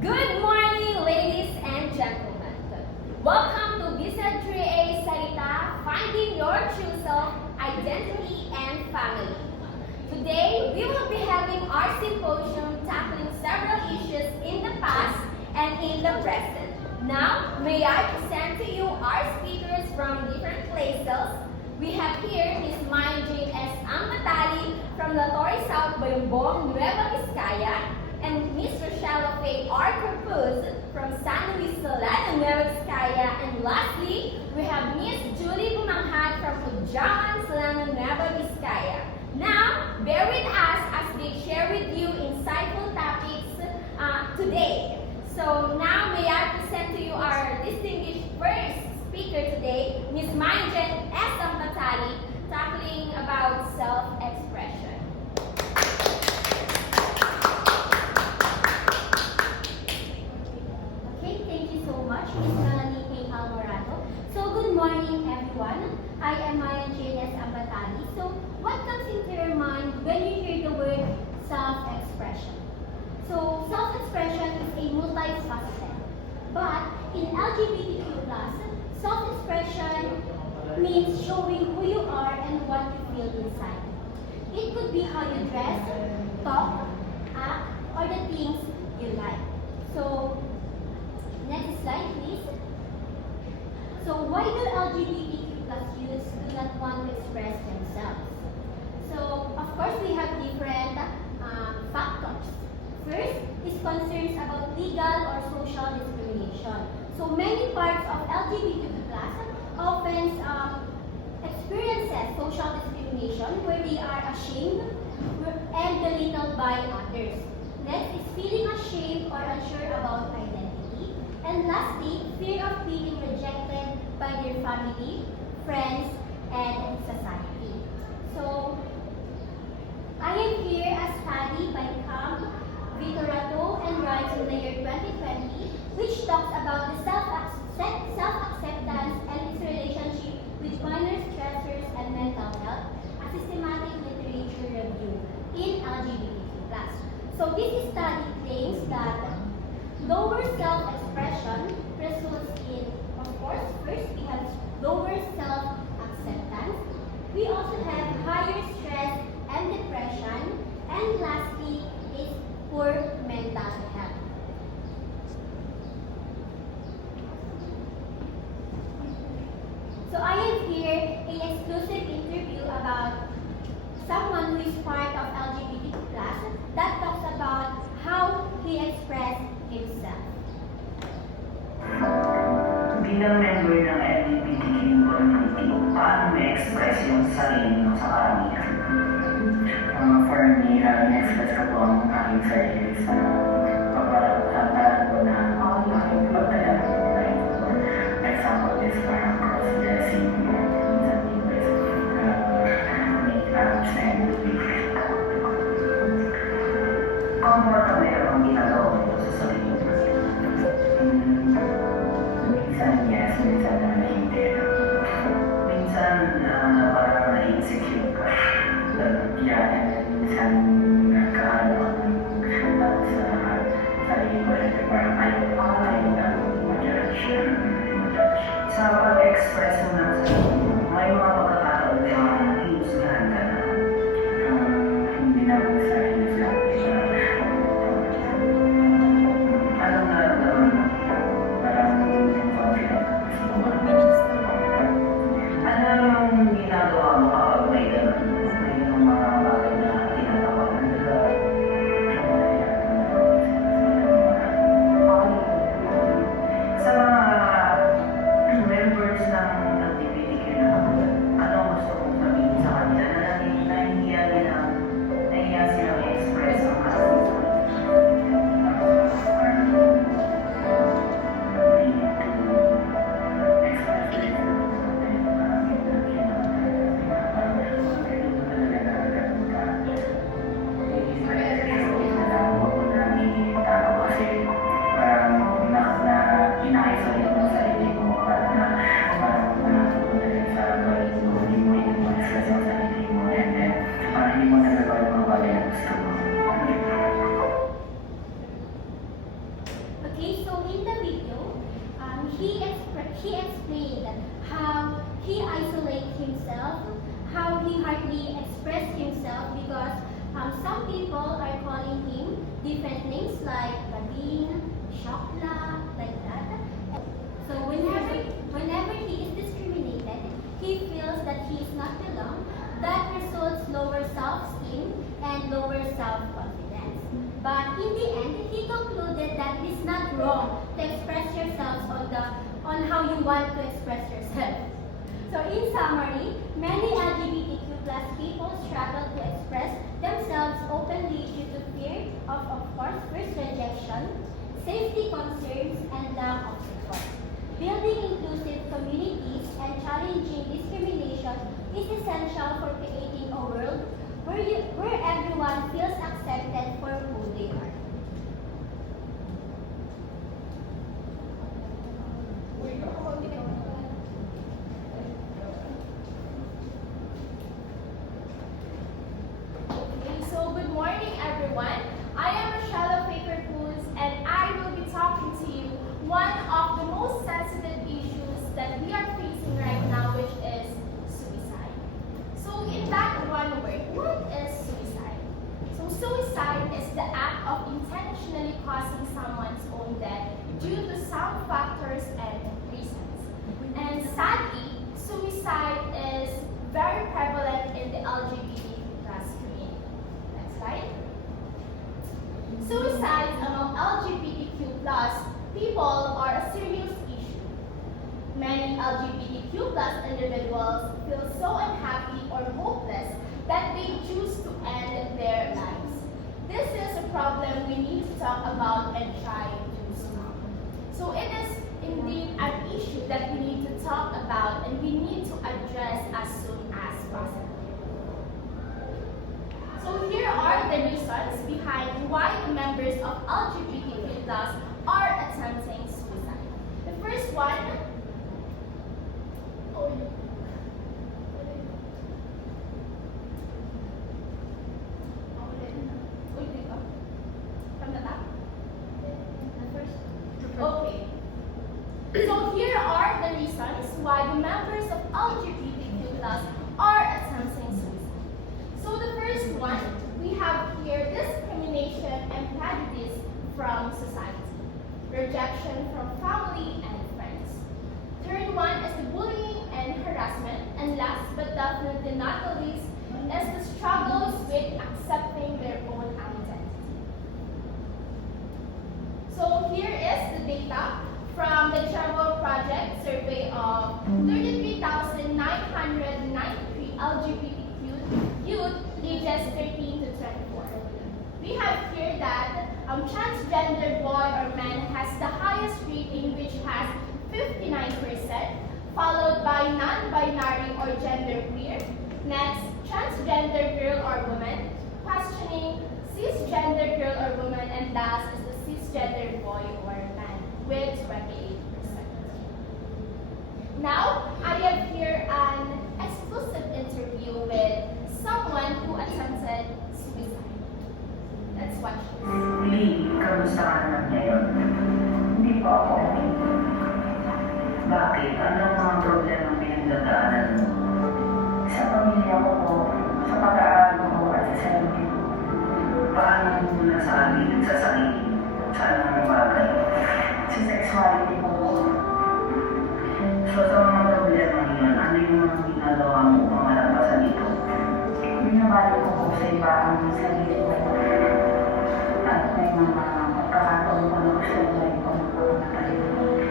Good morning, ladies and gentlemen. Welcome to Bised 3A Salita, Finding Your True Self, Identity, and Family. Today, we will be having our symposium tackling several issues in the past and in the present. Now, may I present to you our speakers from different places. We have here Ms. Maya Jane S. Ambatali from La Torre South, Bayumbong, Nueva Vizcaya, and Ms. Rochelle Faye R. Corpuz from San Luis Solano, Nueva Vizcaya, and lastly, we have Ms. Julie Bumanghat from Ujaman, Solano, Nueva Vizcaya. Now, bear with us as they share with you insightful topics today. So now, may I present to you our distinguished first speaker today, Ms. Maya Jane S. Ambatali, tackling about self-expression. Okay, thank you so much, Ms. Melanie K. Alvarado. So, good morning, everyone. I am Maya Jane S. Ambatali. So, what comes into your mind when you hear the word self-expression? So, self-expression is a multifaceted. But in LGBTQ+, self-expression means showing who you are and what you feel inside. It could be how you dress, talk, act, or the things you like. So, next slide, please. So, why do LGBTQ+ youths do not want to express themselves? So, of course, we have different factors. First is concerns about legal or social discrimination. So, many parts of LGBTQ+ often experiences social discrimination where they are ashamed and belittled by others. Next is feeling ashamed or unsure about identity. And lastly, fear of being rejected by their family, friends, and society. So, I am here as study by Camp Vitorato and Rights in the year 2020, which talks about the self-acceptance and its relationship with minor stressors and mental health, a systematic literature review in LGBTQ+. So this study claims that lower self-expression results in, of course, first we have lower self-acceptance. We also have higher stress and depression. And lastly is poor mental health. So I have here an exclusive interview about someone who is part of LGBTQ+ that talks about how he expressed himself. Bilang member ng LGBTQ community, paano ma-express yung sarili mo sa karamihan? For me, na-express ko po ang aking sarili sa pagparapatan ko na aking pagdala. For example, is parang cross-dressing, minsan different make-ups and comfortable akong ginagawa ko sa sarili ko. Minsan yes, minsan hindi. Minsan parang na-insecure ka. Yeah, and minsan nagkaroon sa sarili ko na parang ayaw na ma-judge. Sa pag-express mo ng sarili he expressed himself because some people are calling him different names like Bading, Shokla, like that. So whenever he is discriminated, he feels that he is not belong. That results lower self-esteem and lower self-confidence. But in the end, he concluded that it is not wrong to express yourselves on how you want to express yourself. So in summary, many LGBTQ plus people struggle to express themselves openly due to fear of course, first rejection, safety concerns, and lack of support. Building inclusive communities and challenging discrimination is essential for creating a world where everyone feels accepted for who they are. Okay, so good morning everyone. I am Rochelle of Paper Foods and I will be talking to you one of the most sensitive issues that we are facing right now, which is suicide. So in that one word, what is suicide? So suicide is the act of intentionally causing someone's own death due to some factors and reasons. And sadly, suicide is very prevalent in the LGBTQ plus community. Next slide. Suicides among LGBTQ plus people are a serious issue. Many LGBTQ plus individuals feel so unhappy or hopeless that they choose to end their lives. This is a problem we need to talk about and try to stop. So it is indeed an issue that we need to talk about and we need to address as soon as possible. So here are the reasons behind why the members of LGBTQ plus are attempting suicide. The first one, from the top? Okay. So here are the reasons why the members of LGBTQ plus are attempting suicide. So the first one, we have here discrimination and prejudice from society, rejection from family and friends. Third one is the bullying and harassment, and last but definitely not the least is the struggles with accepting their own identity. So here is the data from the Cherwell Project survey of 33,993 LGBTQ youth ages 13 to 24. We have here that transgender boy or man has the highest rating, which has 59%, followed by non-binary or genderqueer. Next, transgender girl or woman, questioning cisgender girl or woman, and last is the cisgender boy or man with 28%. Now, I have here an exclusive interview with someone who attempted suicide. Let's watch this. Lee, kamusta ka naman ngayon? Hindi pa ako okay. Bakit? Ano ang mga problema ang pinagdadaanan mo? Sa pamilya ko, sa pag-aaral ko at sa sarili ko. Paano mo nasabi sa sarili? Sa anong bagay? Sa sexuality ko. So sa mga problema yun, ano yung mga ginagawa mo upang malampasan ito? Binabalik ko sa iba ang sarili ko. At may mga pagkakataon ko na gusto ko ay pagkakamatay.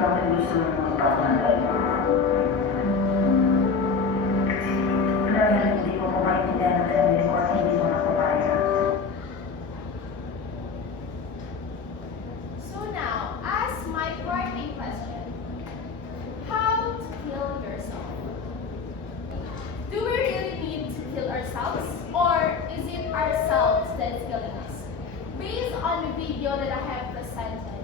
Bakit gusto mo magpapatay? Dahil hindi ko maintindihan ang sarili ko at hindi ko nakapaya. So now, as my parting question, how to kill yourself? Do we really need to kill ourselves, or is it ourselves that is killing us? Based on the video that I have presented,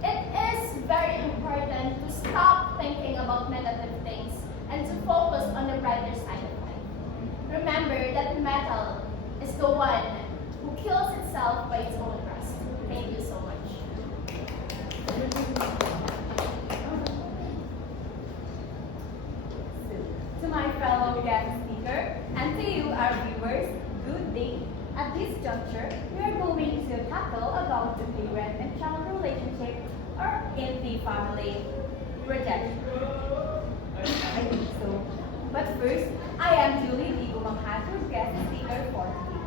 it is very important to stop thinking about negative things and to focus on the brighter side of life. Remember that metal is the one who kills itself by its own rust. Thank you so much. To my fellow guest speaker, and to you, our the parent and child relationship or in the family projection? I think so. But first, I am Julie Di Gumanghat, your guest speaker for today.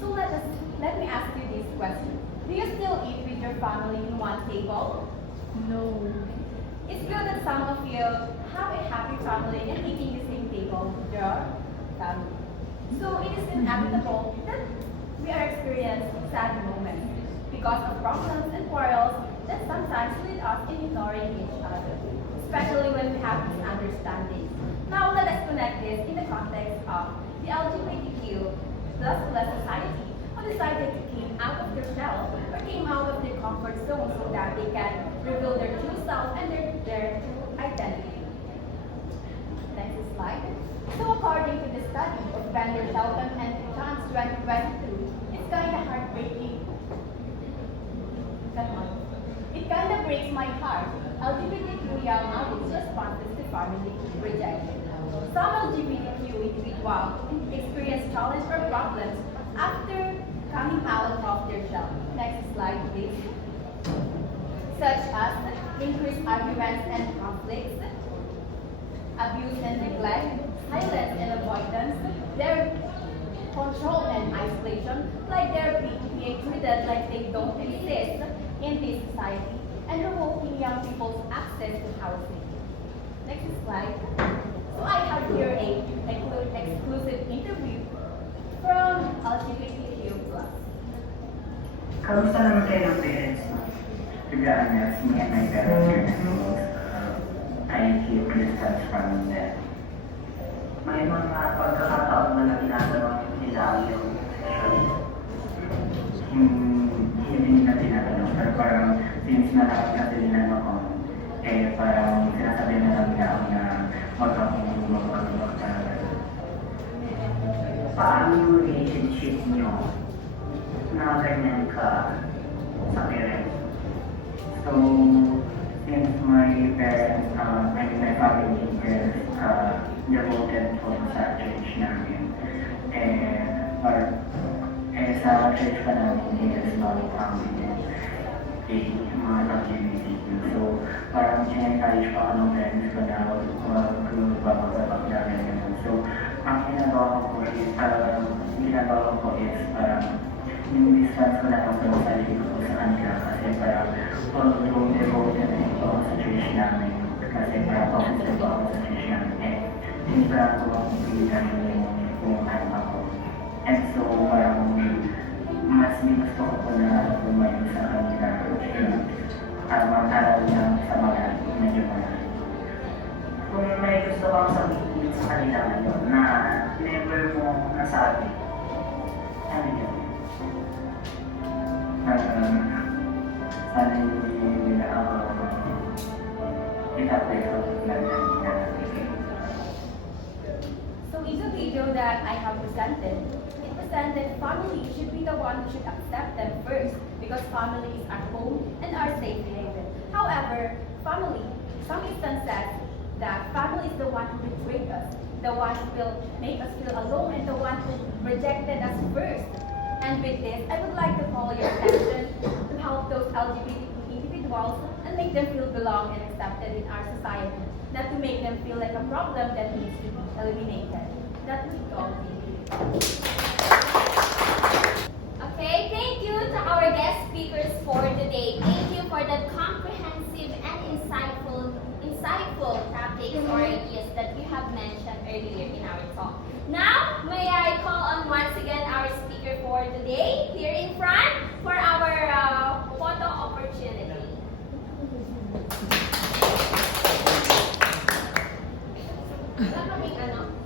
So let me ask you this question. Do you still eat with your family in one table? No. It's good that some of you have a happy family and eating the same table with your family. So it is inevitable that we are experiencing sad moments because of problems and quarrels that sometimes lead us in ignoring each other, especially when we have misunderstandings. Now let us connect this in the context of the LGBTQ plus society who decided to came out of their shell or came out of their comfort zone so that they can reveal their true self and their true identity. Next slide. So according to the study of Vander Shelton and Chance 2022, it's kind of heartbreaking. Come on. It kind of breaks my heart. LGBTQ young adults responses to family rejection. Some LGBTQ individuals experience challenges or problems after coming out of their shell. Next slide, please. Such as increased arguments and conflicts, abuse and neglect, silence and avoidance, their control and isolation, like they're being treated like they don't exist in this society, and revoking young people's access to housing. Next slide. So I have here a exclusive interview from LGBTQ+. Kamusta naman kayo ng parents mo? To be honest, me and my parents are not I keep distance from them. May mga pagkakataon na ginagawa nila yung hindi nila tinatanong. Pero parang since nalakas kasi nila noon, parang sinasabi na lang nila ako na huwag akong magpagulog talaga. Paano yung relationship nyo na ganyan ka sa parents? So, since my parents, my family is devoted to sa church namin, sa church pa namin is not mga LGBTQ. So, parang in-encourage pa ako ng parents ko na magbabagabag namin ganun. So, ang ginagawa ko is parang yung distance ko na lang sa sarili ko sa kanila kasi parang although devoted na ito ako sa church namin kasi parang officer ko ako sa church namin hindi parang ko ang pilihan yung ano ako. And so parang mas gusto ko na lumayo sa kanila mag-aral lang sa mga medyo marami. Kung may gusto kang sabihin sa kanila ngayon na never mo nasabi, ano yun? Sana hindi nila ako itapayo lang na So in the video that I have presented, it presented family should be the one who should accept them first because family is our home and our safe haven. However, family, some instances that family is the one who betrayed us, the one who will make us feel alone and the one who rejected us first. And with this, I would like to call your attention to help those LGBT individuals and make them feel belong and accepted in our society, not to make them feel like a problem that needs to be eliminated. That would be all. Okay, thank you to our guest speakers for today. Thank you for the comprehensive and insightful topics or ideas that you have mentioned earlier in our talk. Now, may I call on once again our speaker for today here in front for our photo opportunity. Wala kaming